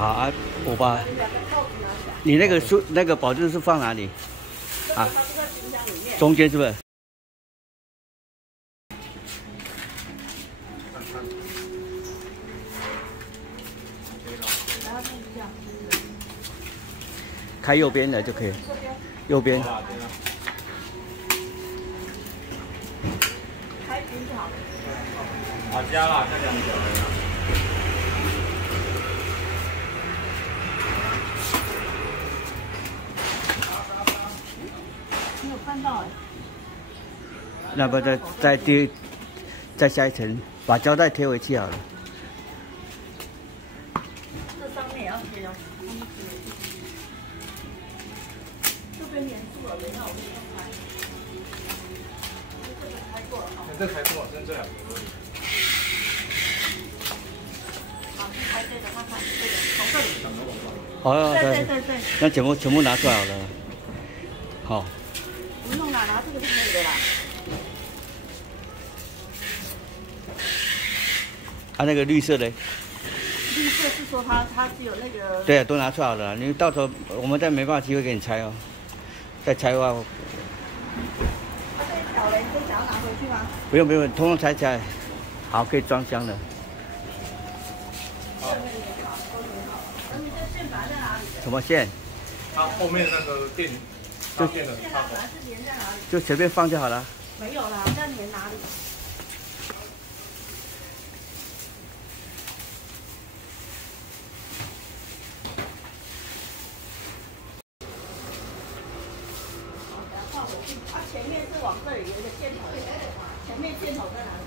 好啊，我把你那个那个保证是放哪里？啊，中间是不是？开右边的就可以，右边。开边就好了。好，加了，加2个。没有看到哎。那不再下一层，把胶带贴回去好了。这上面也要贴哦。这边粘住了，等一下我给你拍。这个开过了哈。这开过，剩这2个而已。好，你拍这个，看看这个，从这里。哦，对。那全部拿出来好了。好。不用啦，拿这个就可以了啦。啊，那个绿色的。绿色是说它只有那个。对啊，都拿出来好了，你到时候我们再没办法机会给你拆哦。再拆的话。这条嘞，你想要拿回去吗？不用，通通拆起来。好，可以装箱了。好。那你这线板在哪里？什么线？它后面那个电的线板是连在哪里？就随便放就好了。没有啦，那连哪里？它前面是往这里有一个箭头，前面箭头在哪里？